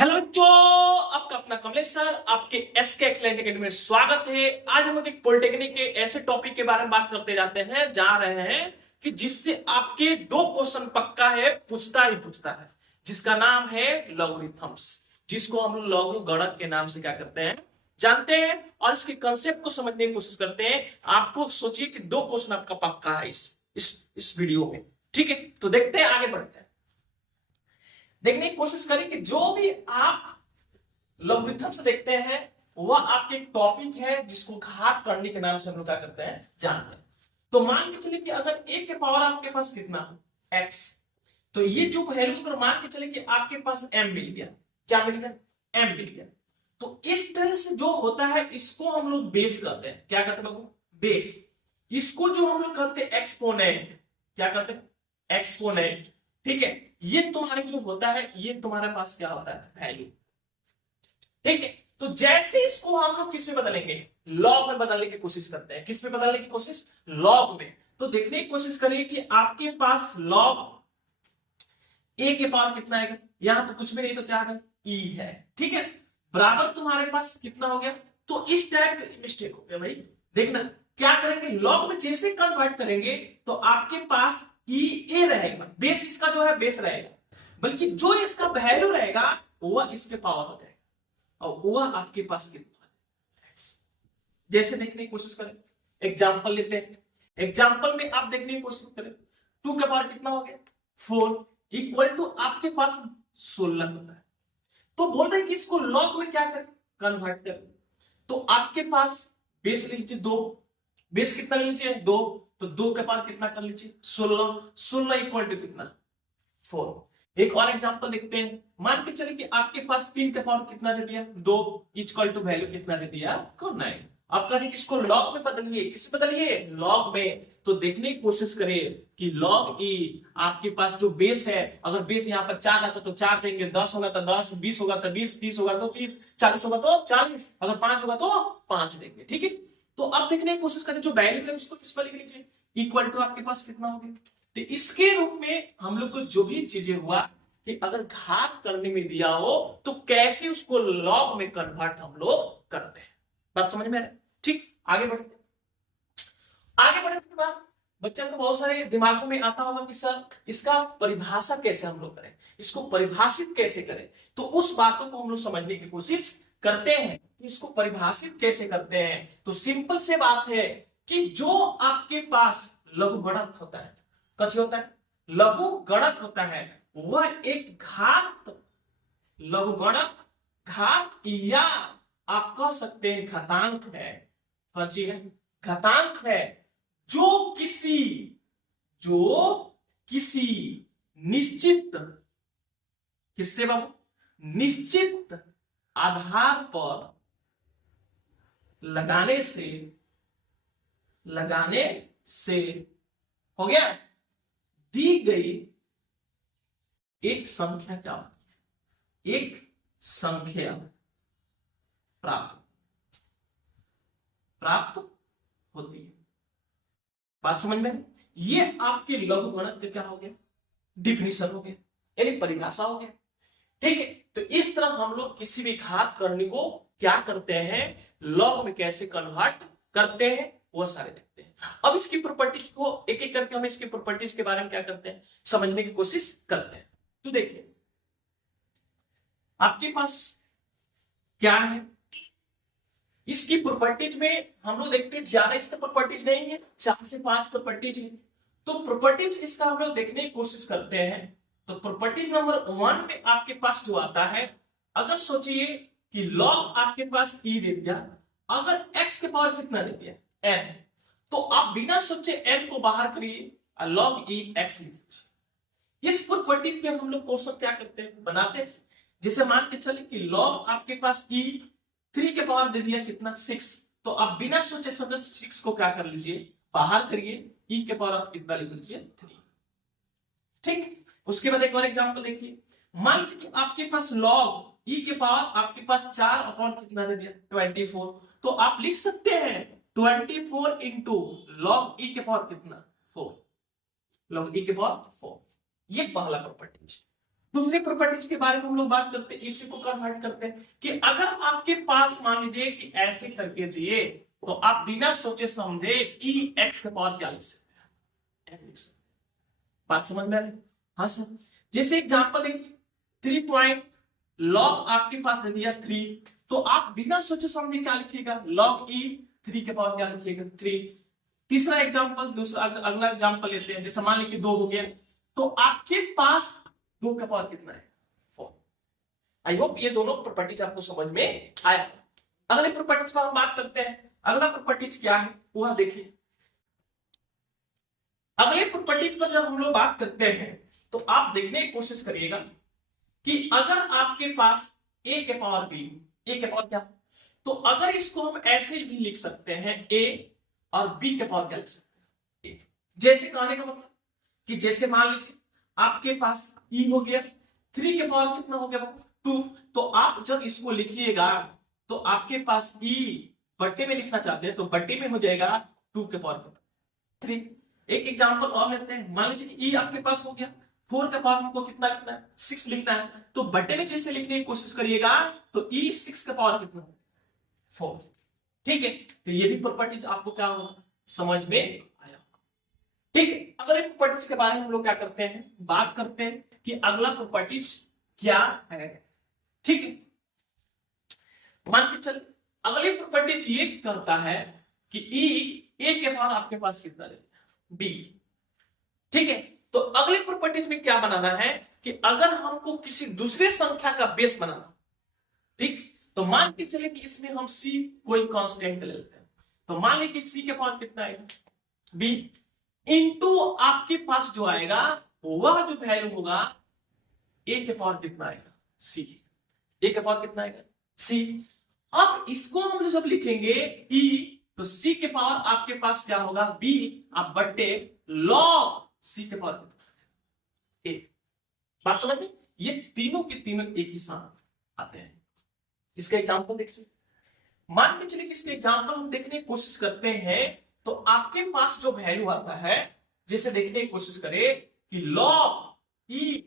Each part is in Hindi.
हेलो बच्चों, आपका अपना कमलेश सर आपके एसके एक्सलेंट एकेडमी में स्वागत है। आज हम एक पॉलिटेक्निक के ऐसे टॉपिक के बारे में बात करते जाते हैं जा रहे हैं कि जिससे आपके दो क्वेश्चन पक्का है, पूछता ही पूछता है, जिसका नाम है लॉगरिथम्स, जिसको हम लोग लघु गणक के नाम से क्या करते हैं जानते हैं, और इसके कंसेप्ट को समझने की कोशिश करते हैं। आपको सोचिए कि दो क्वेश्चन आपका पक्का है इस वीडियो में। ठीक है, तो देखते हैं, आगे बढ़ते हैं। देखने की कोशिश करें कि जो भी आप लॉगरिथम से देखते हैं वह आपके टॉपिक है जिसको घात करने के नाम से हम लोग क्या करते हैं जानते हैं। तो मान के चलिए कि अगर a के पावर आपके पास कितना हो x, तो ये जो वैल्यू अगर मान के चलिए कि आपके पास m मिल गया, क्या मिल गया, m मिल गया, तो इस तरह से जो होता है इसको हम लोग बेस कहते हैं। क्या कहते हैं लोगों, बेस। इसको जो हम लोग कहते हैं एक्सपोनेंट, क्या कहते हैं, एक्सपोनेंट। ठीक है, ये तुम्हारे जो होता है ये तुम्हारे पास क्या होता है, वैल्यू। ठीक है, तो जैसे इसको हम लोग किस में बदलेंगे, लॉग में बदलने की कोशिश करते हैं। किस में बदलने की कोशिश, लॉग में। तो देखने की कोशिश करिए कि आपके पास लॉग ए के पावर कितना है, यहां पर कुछ भी नहीं तो क्या है, ई है। ठीक है, बराबर तुम्हारे पास कितना हो गया। तो इस टाइप का मिस्टेक हो गया भाई। देखना क्या करेंगे, लॉग में जैसे कन्वर्ट करेंगे तो आपके पास ई ए रहेगा, बेस इसका जो है बेस रहेगा, बल्कि जो इसका वैल्यू रहेगा वह इसके पावर हो जाएगा, और वह आपके पास कितना है, जैसे देखने की कोशिश करें। एग्जाम्पल लेते हैं, एग्जाम्पल में आप देखने की कोशिश करें, 2 का पावर कितना हो गया, 4 इक्वल टू आपके पास 16 होता है। तो बोल रहे हैं कि इसको लॉग में क्या करें, कन्वर्ट करें। तो आपके पास बेस ले लीजिए 2, बेस कितना ले लीजिए 2, तो 2 के पावर कितना कर लीजिए 16, 16 इक्वल टू कितना 4। एक और एग्जांपल देखते हैं, मान के चलिए कि आपके पास 3 का पावर कितना दे दिया 2 इक्वल टू वैल्यू कितना दे दिया को 9। आप कह रहे हैं कि इसको लॉग में बदलिए, किससे बदलिए, लॉग में। तो देखने की कोशिश करें कि लॉग ई आपके पास जो बेस है, अगर बेस यहाँ पर 4 आता तो 4 देंगे, 10 होगा तो 10, 20 होगा तो 20, 30 होगा तो 30, 40 होगा तो 40, अगर 5 होगा तो 5 देंगे। ठीक है, तो अब देखने की कोशिश करें जो वैल्यू है उसको किस पर लिख लीजिए, इक्वल टू आपके पास कितना हो गया। तो इसके रूप में हम लोग को जो भी चीजें हुआ कि अगर घात करने में दिया हो तो कैसे उसको लॉग में कन्वर्ट हम लोग करते हैं। बात समझ में आ रहा है। ठीक, आगे बढ़ते, आगे बढ़ने के बाद बच्चों को बहुत सारे दिमागों में आता होगा कि सर इसका परिभाषा कैसे हम लोग करें, इसको परिभाषित कैसे करें। तो उस बातों को हम लोग समझने की कोशिश करते हैं कि इसको परिभाषित कैसे करते हैं। तो सिंपल से बात है कि जो आपके पास लघु गणक होता है, कछ होता है, लघु गणक होता है, वह एक घात, लघु गणक घात या आप कह सकते हैं घातांक है, कौन-सी है, घातांक है, जो किसी निश्चित, किससे बाबू, निश्चित आधार पर लगाने से हो गया, दी गई एक संख्या, क्या एक संख्या प्राप्त होती है। बात समझ में, ये आपके लघु गणक का क्या हो गया, डिफिनीशन हो गया, यानी परिभाषा हो गया। ठीक है, तो इस तरह हम लोग किसी भी घात करने को क्या करते हैं, लॉग में कैसे कन्वर्ट करते हैं, वो सारे देखते हैं। अब इसकी प्रॉपर्टीज को एक एक करके हम इसकी प्रॉपर्टीज के बारे में क्या करते हैं, समझने की कोशिश करते हैं। तो देखिए आपके पास क्या है, इसकी प्रॉपर्टीज में हम लोग देखते हैं ज्यादा इसका प्रॉपर्टीज नहीं है, 4 से 5 प्रॉपर्टीज है। तो प्रॉपर्टीज इसका हम लोग देखने की कोशिश करते हैं। तो प्रॉपर्टीज नंबर 1 में आपके पास जो आता है, अगर सोचिए कि लॉग आपके पास ई दे दिया, अगर x के पावर कितना दे दिया n, तो आप बिना सोचे n को बाहर करिए और लॉग ई x लिख दीजिए। इस प्रॉपर्टी पे हम लोग क्वेश्चन क्या करते हैं, बनाते हैं। जैसे मान के चले कि लॉग आपके पास ई 3 के पावर दे दिया कितना 6, तो आप बिना सोचे समझे 6 को क्या कर लीजिए, बाहर करिए, ई के पावर आप कितना लिख लीजिए 3। ठीक, उसके बाद एक और एग्जांपल देखिए, मान लीजिए कि आपके पास लॉग ई के पावर आपके पास 4 अपॉन कितना दे दिया 24, तो आप लिख सकते हैं 24 इंटू लॉग ई के पावर कितना 4, लॉग ई के पावर 4। ये पहला प्रॉपर्टी। दूसरी प्रॉपर्टीज के बारे में हम लोग बात करते हैं, इसी को कन्वर्ट करते हैं कि अगर आपके पास मान लीजिए कि ऐसे करके दिए तो आप बिना सोचे समझे ई एक्स के पावर क्या लिख सकते हैं, बात समझ में आ रही? हाँ सर, जैसे एग्जांपल देखिए 3 पॉइंट लॉग आपके पास दे दिया 3, तो आप बिना सोचे समझे क्या लिखिएगा, लॉग ई 3 के पावर क्या लिखिएगा 3। तीसरा एग्जांपल, दूसरा अगला एग्जांपल लेते हैं, जैसे मान लीजिए 2 हो गया, तो आपके पास 2 का पावर कितना है 4। आई होप ये दोनों प्रॉपर्टीज आपको समझ में आया। अगले प्रॉपर्टीज पर हम बात करते हैं। अगला प्रॉपर्टीज क्या है वह देखिए। अगले प्रॉपर्टीज पर जब हम लोग बात करते हैं तो आप देखने की कोशिश करिएगा कि अगर आपके पास a के पावर b, a के पावर क्या, तो अगर इसको हम ऐसे भी लिख सकते हैं a और b के पावर क्या लिख सकते हैं, जैसे कहने का मतलब कि जैसे मान लीजिए आपके पास e हो गया, 3 के पावर कितना हो गया 2, तो आप जब इसको लिखिएगा तो आपके पास e बट्टे में लिखना चाहते हैं तो बट्टे में हो जाएगा 2 के पावर 3। एक एग्जांपल और लेते हैं, मान लीजिए कि e आपके पास हो गया, 4 के पावर हमको कितना लिखना है 6 लिखना है, तो बट्टे में जैसे लिखने की कोशिश करिएगा तो e 6 का पावर कितना 4। ठीक है, तो ये भी प्रॉपर्टीज आपको क्या होगा समझ में आया। ठीक है, अगले प्रॉपर्टीज के बारे में हम लोग क्या करते हैं, बात करते हैं कि अगला प्रॉपर्टीज क्या है। ठीक है, मान के चल अगली प्रॉपर्टीज ये करता है कि e a के पावर आपके पास कितना है b। ठीक है, तो अगले प्रॉपर्टीज में क्या बनाना है कि अगर हमको किसी दूसरे संख्या का बेस बनाना, ठीक, तो मान के चले कि इसमें हम c कोई कांस्टेंट ले लेते हैं, तो मान लीजिए कि c के पावर कितना आएगा b इनटू आपके पास जो आएगा वह जो वैल्यू होगा a के पावर कितना आएगा c, a के पावर कितना आएगा c। अब इसको हम जब लिखेंगे e तो c के पावर आपके पास क्या होगा b, आप बट्टे log c के पावर a। बात समझ में, ये तीनों के तीनों एक ही साथ आते हैं। इसका एग्जांपल देखिए, मान के चलिए कि इसके एग्जांपल हम देखने की कोशिश करते हैं तो आपके पास जो वैल्यू आता है, जैसे देखने की कोशिश करें कि log e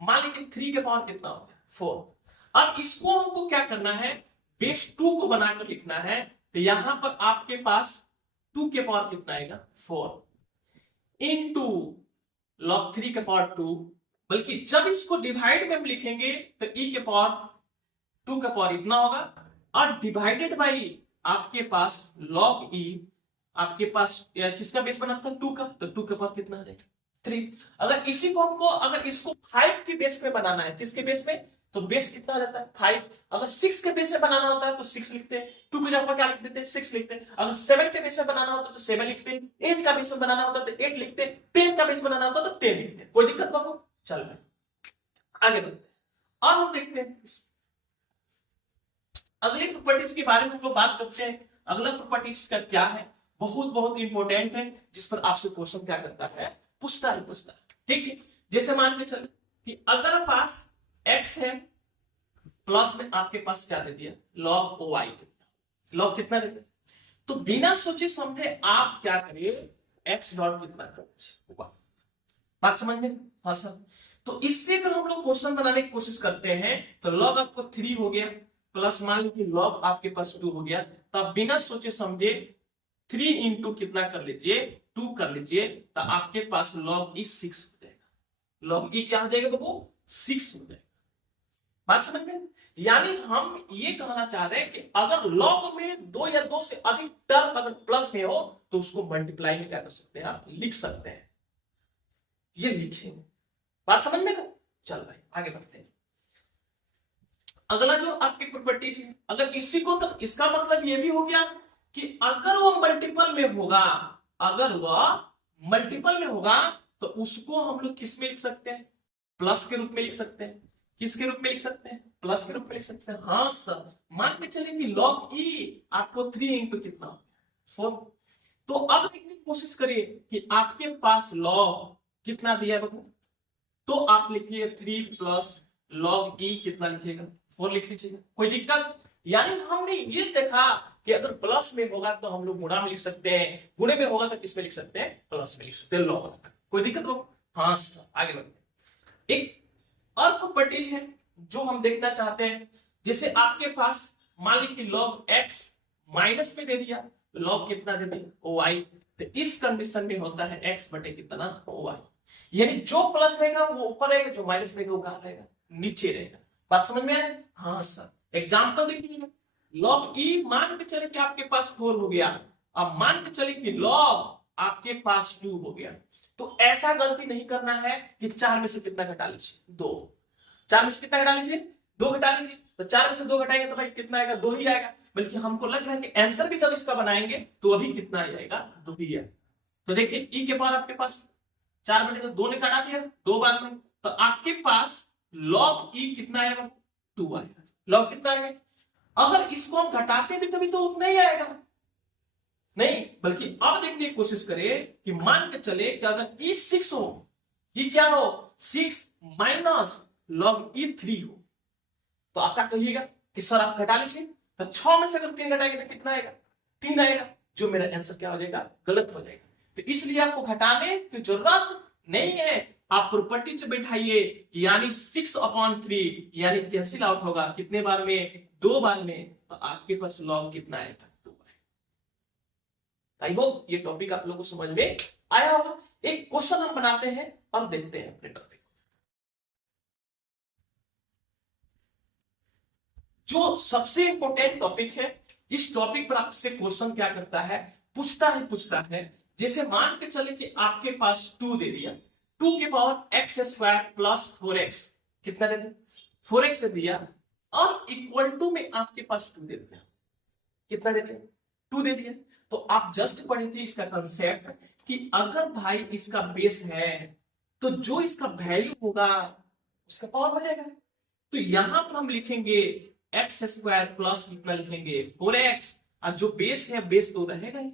मान लीजिए 3 के पावर कितना हो गया 4। अब इसको हमको क्या करना है, बेस 2 को बनाकर लिखना है, तो यहां पर आपके पास 2 के पावर कितना आएगा 4 इनटू log 3 के पावर 2, बल्कि जब इसको डिवाइड में हम लिखेंगे तो e के पावर 2 का पावर इतना होगा और डिवाइडेड बाई आपके पास log e, आपके पास किसका बेस बना था 2 का, तो 2 के पावर कितना है 3। अगर इसी को हमको अगर इसको 5 के बेस में बनाना है, किसके बेस में, तो बेस कितना आ जाता है 5। अगर 6 के बेस में बनाना होता है तो 6 लिखते हैं, 2 के जगह पर क्या लिख देते हैं 6 लिखते हैं। अगर 7 के बेस में बनाना होता है तो 7 लिखते हैं, 8 का बेस में बनाना होता है तो 8 लिखते हैं, 10 का बेस में बनाना होता है तो 10 लिखते हैं। कोई दिक्कत बाबू, चल रहा है आगे बढ़ते हैं। और हम देखते हैं अगले प्रॉपर्टीज के बारे में हम लोग बात करते हैं। अगला प्रॉपर्टीज का क्या है, बहुत बहुत इंपॉर्टेंट है, जिस पर आपसे क्वेश्चन क्या करता है पूछता है। ठीक है, जैसे मान के चले कि अगर पास x है प्लस में आपके पास क्या दे दिया log y, log कितना देते, तो बिना सोचे समझे आप क्या करिए x डॉट कितना करोगे, बात समझ में। हाँ सर, तो इससे अगर हम लोग क्वेश्चन बनाने की कोशिश करते हैं तो log आपको 3 हो गया प्लस मान लीजिए log आपके पास 2 हो गया, तो आप बिना सोचे समझे 3 इंटू कितना कर लीजिए 2 कर लीजिए, तो आपके पास log e 6 हो जाएगा। log e क्या हो जाएगा बाबू 6 हो जाएगा। बात समझ में, यानी हम ये कहना चाह रहे हैं कि अगर log में 2 या 2 से अधिक टर्म अगर प्लस में हो तो उसको मल्टीप्लाई में क्या कर सकते हैं, आप लिख सकते हैं, ये लिखेंगे। बात समझ में ना, चल भाई आगे बढ़ते हैं। अगला जो आपकी प्रॉपर्टीज है, अगर इसी को, तो इसका मतलब ये भी हो गया कि अगर वो मल्टीपल में होगा, अगर वह मल्टीपल में होगा तो उसको हम लोग किस में लिख सकते हैं, प्लस के रूप में लिख सकते हैं। किसके रूप में लिख सकते हैं, प्लस के रूप में लिख सकते हैं। हाँ सर, मान के चले कि log e आपको 3 इंटू कितना 4, तो अब लिखने की कोशिश करिए कि आपके पास log कितना दिया है, तो आप लिखिए 3 प्लस log e कितना लिखिएगा 4 लिख लीजिएगा, कोई दिक्कत। यानी हमने ये देखा कि अगर प्लस में होगा तो हम लोग गुणा में लिख सकते हैं, गुणे में होगा तो किस में लिख सकते हैं, प्लस में लिख सकते हैं log, कोई दिक्कत हो। हाँ सर, आगे बढ़ते हैं। एक और प्रॉपर्टीज है जो हम देखना चाहते हैं। जैसे आपके पास मान ली कि log x माइनस में दे दिया, log कितना दे दिया y, तो इस कंडीशन में होता है x बटे कितना y, यानी जो प्लस रहेगा वो ऊपर रहेगा, जो माइनस रहेगा वो कहां रहेगा, नीचे रहेगा। बात समझ में आ रही है? हाँ सर। एग्जांपल देखिए, log e मान के चले कि आपके पास 4 हो गया, अब मान के चले कि log आपके पास 2 हो गया, तो ऐसा गलती नहीं करना है कि 4 में से कितना घटा लीजिए, 2। 4 में से कितना घटा लीजिए, 2 घटा लीजिए, तो 4 में से 2 घटाएंगे तो भाई कितना आएगा, 2 ही आएगा। बल्कि हमको लग रहा है कि आंसर भी जब इसका बनाएंगे तो अभी कितना आएगा, 2 ही आएगा। तो देखिए e के पावर आपके पास 4 बटे तो 2 ने काटा दिया 2 बार में, तो आपके पास log e कितना आएगा, 2 आएगा। log कितना आएगा, अगर इसको हम घटाते भी तो उतना ही आएगा नहीं, बल्कि अब देखने की कोशिश करें कि मान के चले कि अगर e 6 हो, e क्या हो 6 माइनस log e 3 हो, तो आप क्या कहिएगा कि सर आप घटा लीजिए, तो 6 में से अगर 3 घटाएंगे तो कितना आएगा, 3 आएगा, जो मेरा आंसर क्या हो जाएगा, गलत हो जाएगा। तो इसलिए आपको घटाने की जरूरत नहीं है, आप प्रॉपर्टी से बैठाइए, यानी 6/3 यानी कैंसिल आउट होगा कितने बार में, 2 बार में, तो आपके पास log कितना आएगा, 2। आई होप ये टॉपिक आप लोगों को समझ में आया होगा। एक क्वेश्चन हम बनाते हैं और देखते हैं अपने टॉपिक। जो सबसे इंपॉर्टेंट टॉपिक है, इस टॉपिक पर आपसे क्वेश्चन क्या करता है, पूछता है। जैसे मान के चले कि आपके पास 2 दे दिया, 2 के power x square plus 4x, कितना दे दिया, 4x दे दिया, और इक्वल टू में आपके पास 2 दे दिया, कितना दे दिया, 2 दे दिया। तो आप जस्ट पढ़े थे इसका कंसेप्ट कि अगर भाई इसका बेस है तो जो इसका वैल्यू होगा उसका पावर हो जाएगा। तो यहां पर हम लिखेंगे एक्स स्क्वायर प्लस कितना लिखेंगे 4x, और जो बेस है बेस तो रहेगा ही,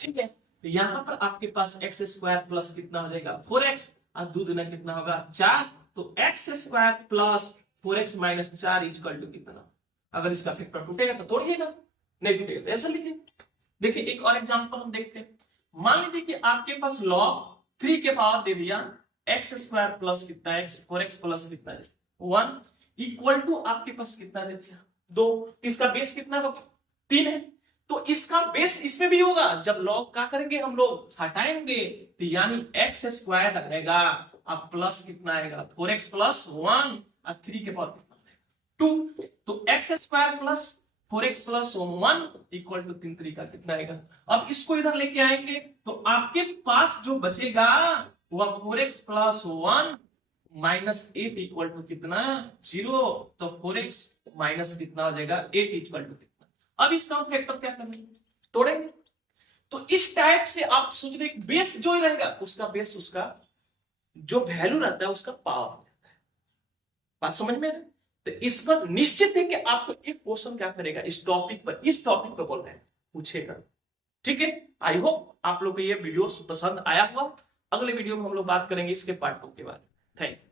ठीक है। तो यहां पर आपके पास एक्स स्क्वायर प्लस कितना हो जाएगा 4x, और 2 दूना कितना होगा 4, तो x square plus 4x minus 4 equal to कितना। अगर इसका फैक्टर टूटेगा तो तोड़िएगा, नहीं टूटेगा तो ऐसा लिखिए। देखिए एक और एग्जांपल हम देखते हैं। मान लीजिए कि आपके पास log 3 के पावर दे दिया एक्स स्क्वायर प्लस कितना x, 4x प्लस कितना 1 इक्वल टू आपके पास कितना दे दिया 2। इसका बेस कितना होगा 3 है, तो इसका बेस इसमें भी होगा। जब log क्या करेंगे हम लोग हटाएंगे, तो यानी एक्स स्क्वायर रहेगा, अब प्लस कितना आएगा 4x प्लस 1 और 3 के पावर कितना 2, तो x square plus 4x plus 1 equal to 3 3 का कितना आएगा। अब इसको इधर लेके आएंगे तो आपके पास जो बचेगा वह 4x plus 1 minus 8 equal to कितना 0, तो 4x माइनस कितना हो जाएगा 8 इक्वल टू कितना। अब इसका हम फैक्टर क्या करेंगे, तोड़ेंगे। तो इस टाइप से आप सोच रहे बेस जो ही रहेगा उसका बेस, उसका जो वैल्यू रहता है उसका पावर हो जाता है। बात समझ में है? तो इस पर निश्चित है कि आपको एक क्वेश्चन क्या करेगा इस टॉपिक पर बोल रहे हैं पूछेगा, ठीक है। आई होप आप लोग को ये वीडियो पसंद आया हुआ। अगले वीडियो में हम लोग बात करेंगे इसके पार्ट 2 के बारे में। Thank you.